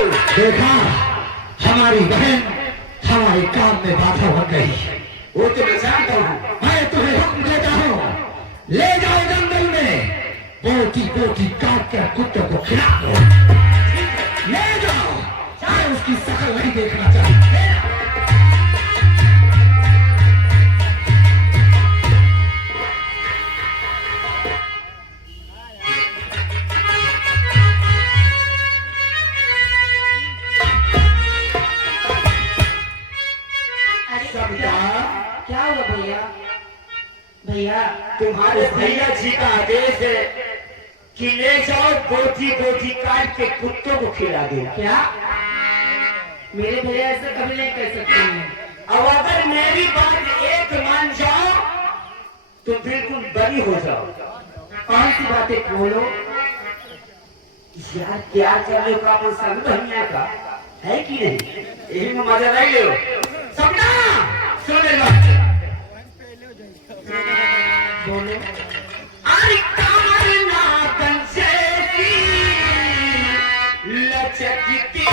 देखा, हमारी बहन हमारे काम में बाधा बन गई। वो तो मैं जानता हूँ। मैं तुम्हें हुक्म देता हूँ, ले जाओ जंगल में, बोटी बोटी काट कर कुत्ते को खिला दो। ले जाओ, चाहे उसकी शकल नहीं देखना चाहिए। क्या हुआ भैया? भैया तुम्हारे भैया जी का आदेश है कि ले जाओ बोटी बोटी काट के कुत्तों को खिला दो। क्या? मेरे भैया ऐसा कभी नहीं कह सकते हैं। अब अगर मेरी बात एक मान जाओ तो बिल्कुल बरी हो जाओ। कौन सी बातें बोलो? यार क्या कर रहे हो अपन संग भैया का है कि नहीं? यही में मजा रह लो। सपना सुने लो बोलो। आई कमर नाकन से लचकती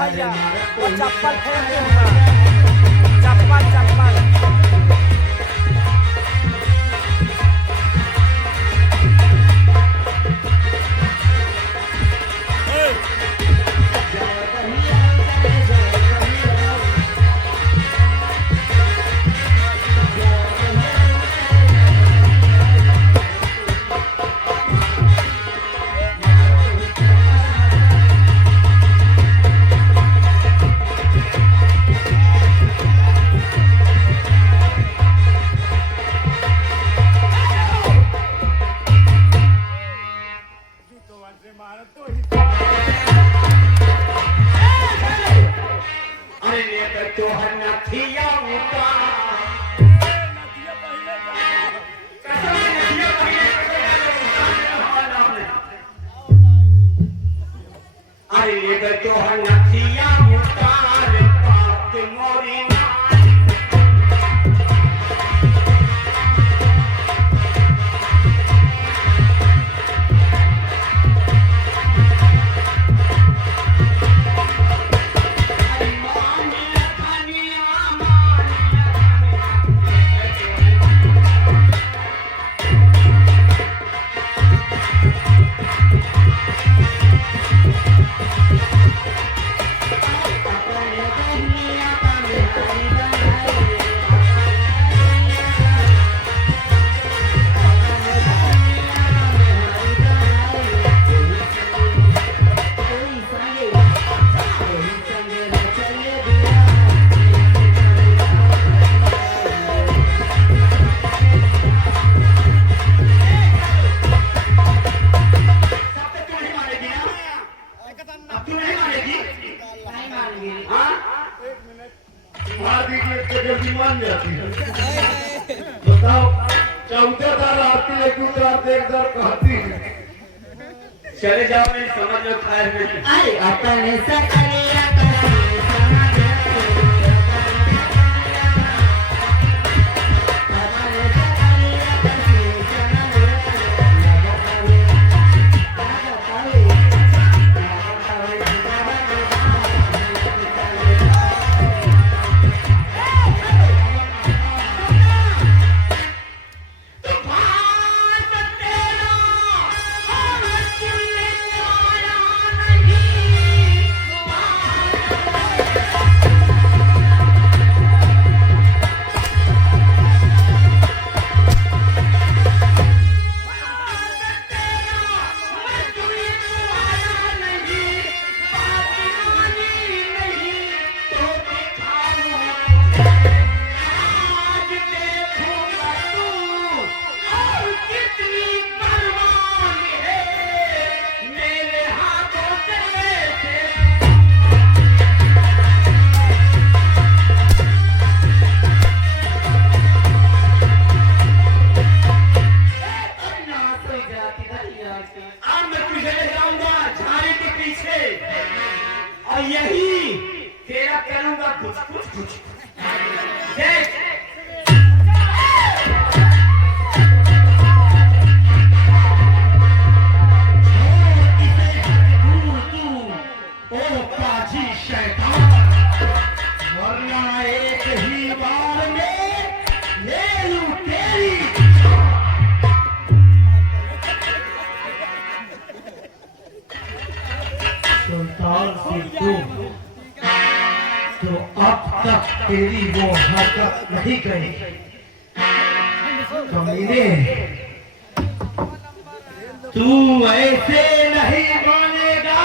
भैया वो चप्पल फेंक दूंगा, चप्पल चप्पल। 14 आती लेकिन तो आप एक दर कहती है। चले जाओ मैं समझ लो खैर में अरे अपने सकरिया करे समझ अब मैं तुझे ले जाऊंगा झाड़ी के पीछे और यही तेरा करूंगा कुछ कुछ कुछ देख ओ पाजी शैतान, वरना एक ही बार में ले लूं तेरी। सुल्तान सिद्धू, तो अब तक तेरी वो हरकत नहीं गई। कमीने, तू ऐसे नहीं मानेगा।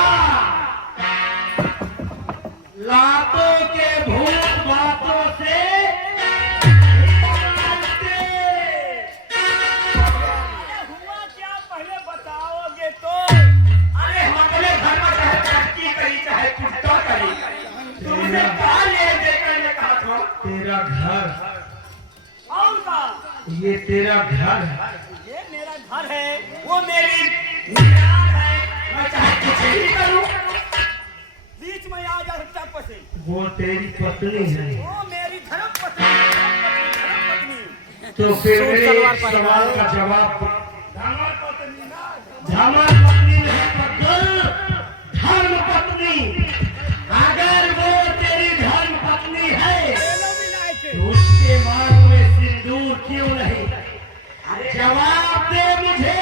लातों के भूत बातों से हुआ क्या पहले बताओगे तो। अरे हम अपने घर में चाहे तरक्की करी चाहे कुत्ता करी तुमसे कहा ले देकर ने कहा था तेरा घर, कौन सा? ये तेरा घर है। ये मेरा घर है, वो मेरी निराश है मैं चाहे कुछ ही करूं बीच में आ जा टप से। वो तेरी पत्नी है। वो मेरी धर्म पत्नी, धर्म पत्नी। तो फिर सूट मेरे सलवार एक पहना सवाल है। का जवाब दो। धर्म पत्नी ना। धर्म पत्नी नहीं पत्नी, धर्म पत्नी। अगर वो तेरी धर्म पत्नी है तेलो मिलाए के। तो उसके मांग में सिंदूर क्यों नहीं? जवाब दे मुझे।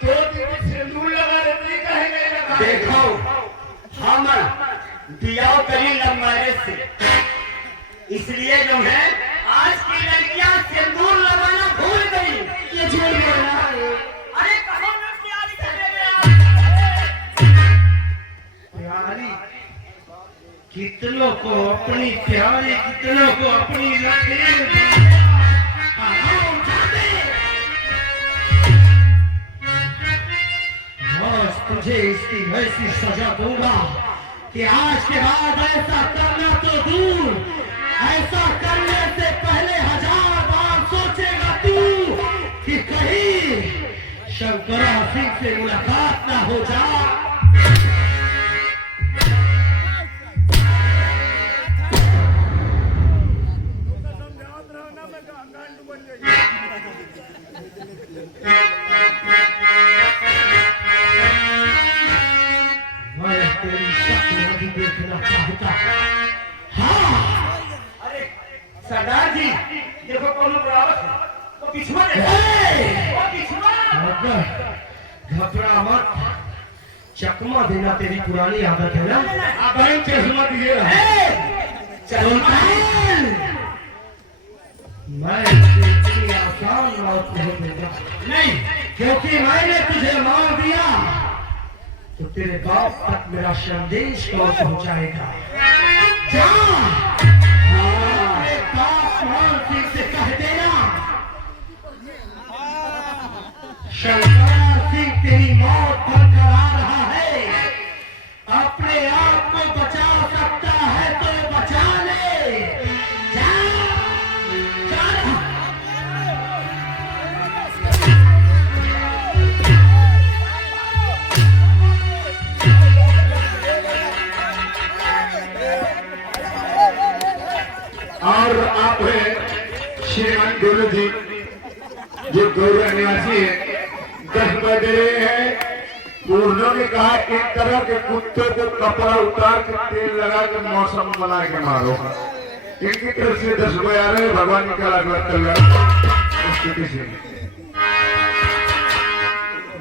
तो तेरी सिंदूर लगा रही कहे नहीं लगा। देखो हम दिया करी लव मैरिज से इसलिए जो है आज की लड़कियां सिंदूर लगाना भूल गई ये झूठ बोल रहा है। अरे कहो मैं प्यारी करने में प्यारी कितनों को अपनी प्यारी, कितनों को अपनी लकीर आराम जाते। बस तुझे इसकी वैसी सजा दूंगा कि आज के बाद ऐसा करना तो दूर, ऐसा करने से पहले 1000 बार सोचेगा तू कि कहीं शंकरा सिंह से मुलाकात ना हो जा। मैं तेरी शक्ल नहीं देखना चाहता। हाँ, अरे सरदार जी देखो कौन बराबर वो पिछुआ देखो ए! वो पिछुआ मगर घबरा मत, चकमा देना तेरी पुरानी आदत है ना। अब चश्मा दिएगा। सुल्तान, मैं तुझे इतनी आसान मौत नहीं दूंगा। नहीं क्योंकि मैंने तुझे मार दिया तो तेरे बाप तक मेरा संदेश कौन पहुंचाएगा? जा, अपने बाप मान सिंह से कह दे श्रीमान डोलू जी जो गौरा निवासी है 10 बज रहे हैं। उन्होंने कहा एक तरह के कुत्तों को कपड़ा उतार के तेल लगा के मौसम बना के मारो। इनकी तरफ से 10 बजे आ रहे हैं। भगवान का आशीर्वाद कल्याण स्थिति से।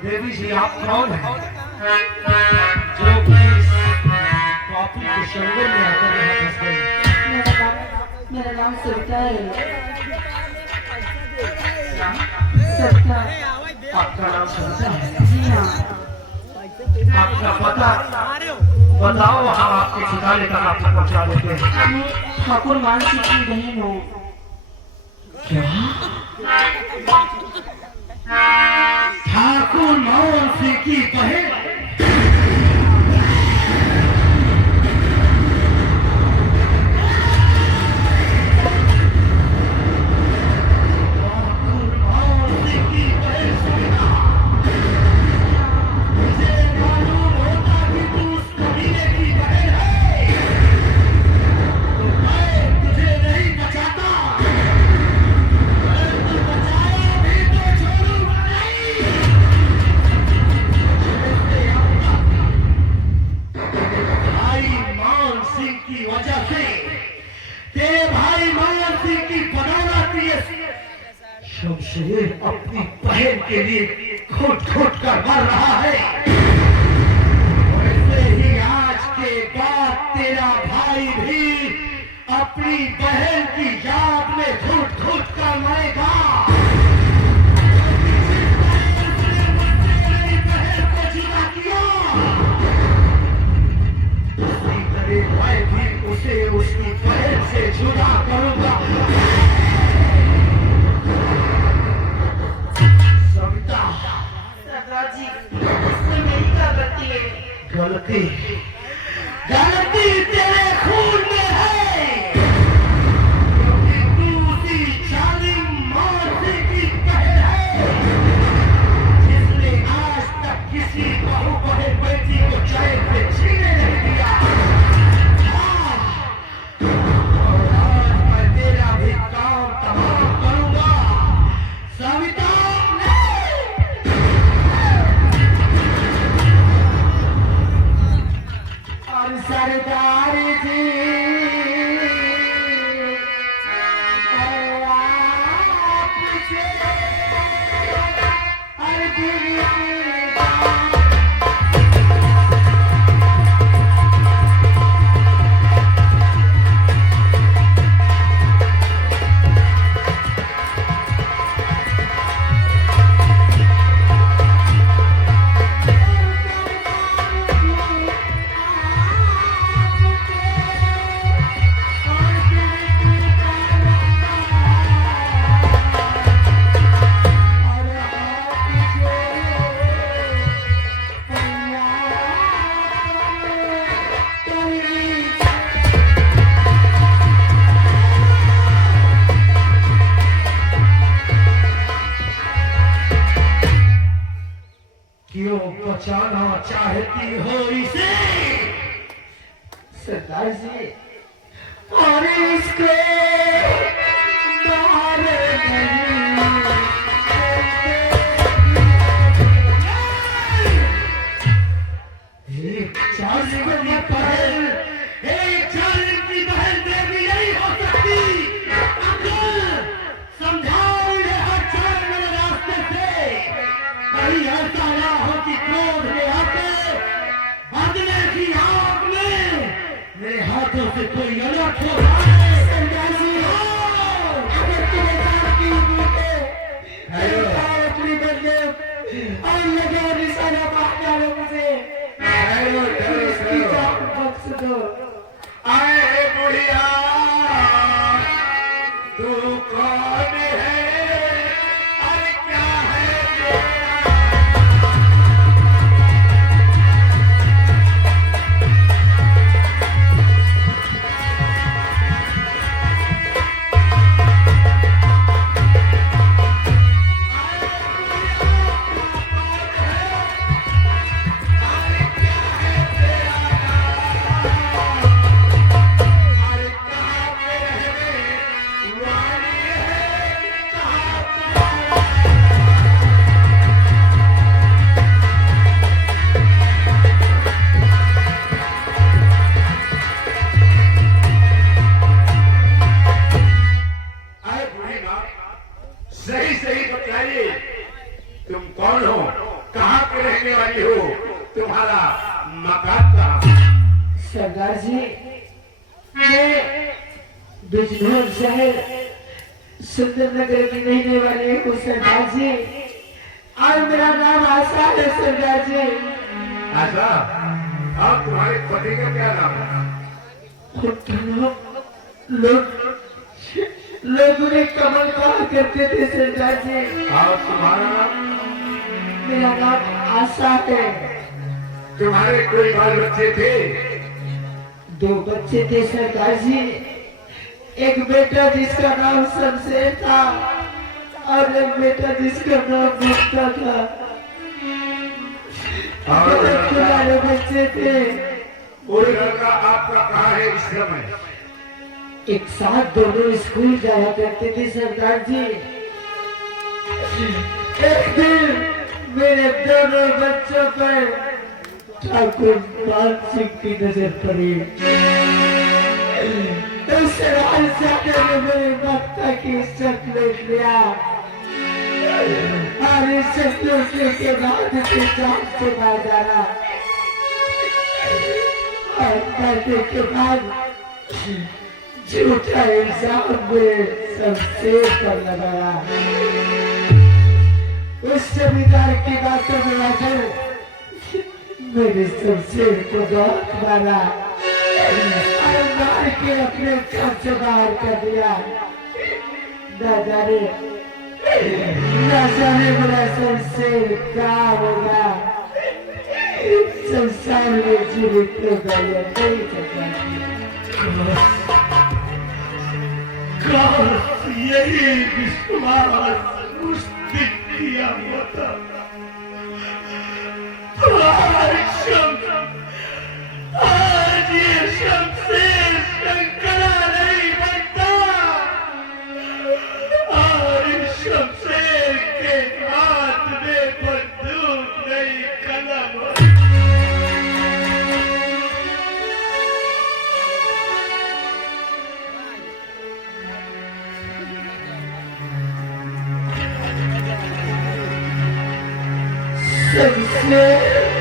देवी जी आप कौन है जो कि पापी के शंगर में आकर यहाँ फंस गए? मेरा नाम सविता है। सविता। आपका नाम सविता है? जी हाँ। आपका पता बताओ, हम आपके ठिकाने तक आपको पहुँचा देते हैं। मैं ठाकुर मानसी की बहन हूँ। क्या ठाकुर मानसी की बहन? शमशेर अपनी बहन के लिए घुट घुट कर मर रहा है। वैसे ही आज के बाद तेरा भाई भी अपनी बहन की याद में घुट घुट कर मरेगा। मेरी बहन को जुदा किया, उसी तरह मैं भी उसे उसकी बहन से जुदा करूंगा। सरदार जी, इसमें मेरी क्या गलती है? गलती गलती तेरे खून में है, क्योंकि तू उसी जालिम मानसी की बहन है जिसने आज तक किसी बहू बहन बेटी को चैन से जीने नहीं दिया। हाँ, और आज मैं तेरा भी काम तमाम करूंगा। सविता सरदार जी, आपसे क्यों बचाना चाहती हो इसे? सरदार जी, और इसको मारे नहीं। एक जालिम की बहन, एक जालिम की बहन देवी नहीं हो सकती। अगर समझाओ इन्हें हट जाए मेरे रास्ते से। कहीं ऐसा ना हो कि क्रोध में आते बदले की आग में मेरे हाथों से कोई अलग हो जाए। सरदार जी, अगर तुम्हें जानती अपनी बदले और लगा निशाना मार डालो मुझे। इसकी जान बख्श दो। आए बुढ़िया, तू कौन है? अरे क्या है तेरा? सही सही बताइए, तुम कौन हो, कहाँ के रहने वाली हो, तुम्हारा मकान कहाँ? सरदार जी, मैं बिजनौर शहर सुंदर नगर की रहने वाली हूँ सरदार जी, और मेरा नाम आशा है सरदार जी। आशा, और तुम्हारे पति का क्या नाम है? लोग उन्हें कमल कहा करते थे सरदार जी। और तुम्हारा नाम? मेरा नाम आशा है। तुम्हारे कोई बाल बच्चे थे? 2 बच्चे थे सरदार जी, एक बेटा जिसका नाम शमशेर था और एक बेटा जिसका नाम मुक्ता था। और तुम्हारे बच्चे थे। वो लड़का आपका कहाँ है इस समय? एक साथ दोनों स्कूल जाया करते थे सरदार जी। एक दिन मेरे दोनों बच्चों पर ठाकुर मान सिंह की नजर पड़ी। उस राजशाही ने मेरे माता की इज्जत लूट लिया और इज्जत लूटने के बाद उसे जान से मार डाला और मरने के बाद झूठा इल्जाम में शमशेर पर लगाया। उस जमींदार की बातों में आकर मेरे शमशेर को बहुत मारा और मार के अपने घर से बाहर कर दिया। न जाने मेरा शमशेर क्या होगा, संसार में जीवित होगा या नहीं होगा। काश यही विश्वास उस दिन किया होता। आज ये शमशेर शंकरा नहीं बनता और शमशेर के हाथ में बंदूक नहीं कलम होता। शमशेर